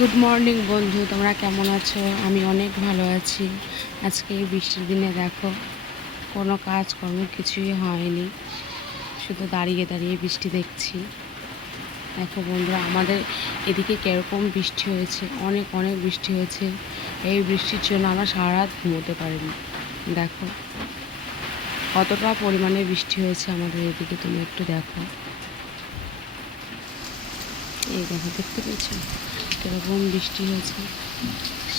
Good morning বন্ধু, তোমরা কেমন আছো? আমি অনেক ভালো আছি। আজকে এই বৃষ্টির দিনে দেখো কোনো কাজকর্ম কিছুই হয়নি, শুধু দাঁড়িয়ে দাঁড়িয়ে বৃষ্টি দেখছি। দেখো বন্ধুরা, আমাদের এদিকে কীরকম বৃষ্টি হয়েছে, অনেক অনেক বৃষ্টি হয়েছে। এই বৃষ্টির জন্য আমরা সারা রাত ঘুমোতে পারিনি। দেখো কতটা পরিমাণে বৃষ্টি হয়েছে আমাদের এদিকে, তুমি একটু দেখো। এই দেখো, দেখতে পেয়েছো কীরকম বৃষ্টি হয়েছে?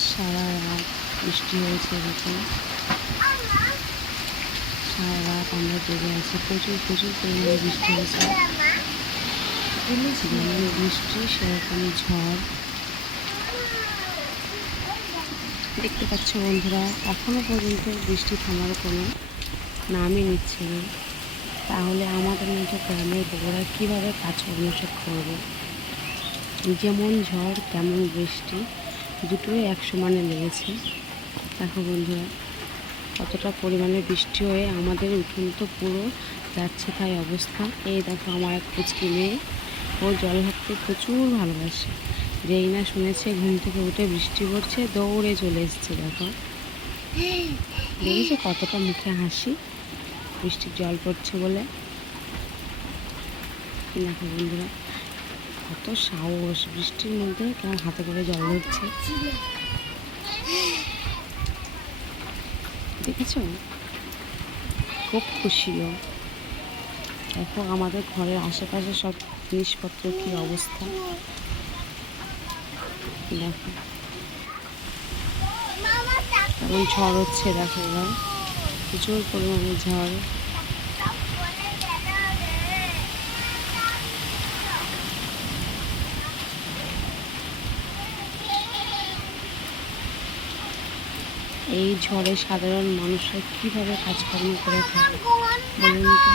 সারা রাত বৃষ্টি হয়েছে। এরকম সারা রাত আমরা জেগে আছি, প্রচুর প্রচুর পরিমাণে বৃষ্টি হয়েছে। যেমন বৃষ্টি সেরকমই ঝড়। দেখতে পাচ্ছ বন্ধুরা, এখনও পর্যন্ত বৃষ্টি থামার কোনো নামই নিচ্ছে না। তাহলে আমাদের মতো গ্রামের বউরা কীভাবে কাজকর্ম সব করবে? যেমন ঝড় তেমন বৃষ্টি, দুটোই এক সমানে লেগেছে। দেখো বন্ধুরা, কতটা পরিমাণে বৃষ্টি হয়ে আমাদের উঠোন তো পুরো যাচ্ছে তাই অবস্থা। এই দেখো আমার এক পুচকি মেয়ে, ও জল ভাবতে প্রচুর ভালোবাসে। যেই না শুনেছে ঘুম থেকে উঠে বৃষ্টি পড়ছে, দৌড়ে চলে এসছে। দেখো দেখেছো কতটা মুখে হাসি, বৃষ্টির জল পড়ছে বলে। দেখো বন্ধুরা, কত সাহস, বৃষ্টির মধ্যে কেমন হাতে করে জল ধরছে, দেখেছো? খুব খুশিও। দেখো আমাদের ঘরের আশেপাশে সব জিনিসপত্র কি অবস্থা। দেখো কেমন ঝড় হচ্ছে, দেখো এবার প্রচুর পরিমাণে ঝড়। এই ঝড়ে সাধারণ মানুষরা কীভাবে কাজকর্ম করে থাকে বলুন তো?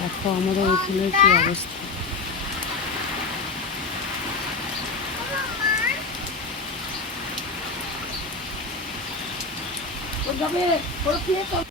দেখো আমাদের উঠোনের কী অবস্থা।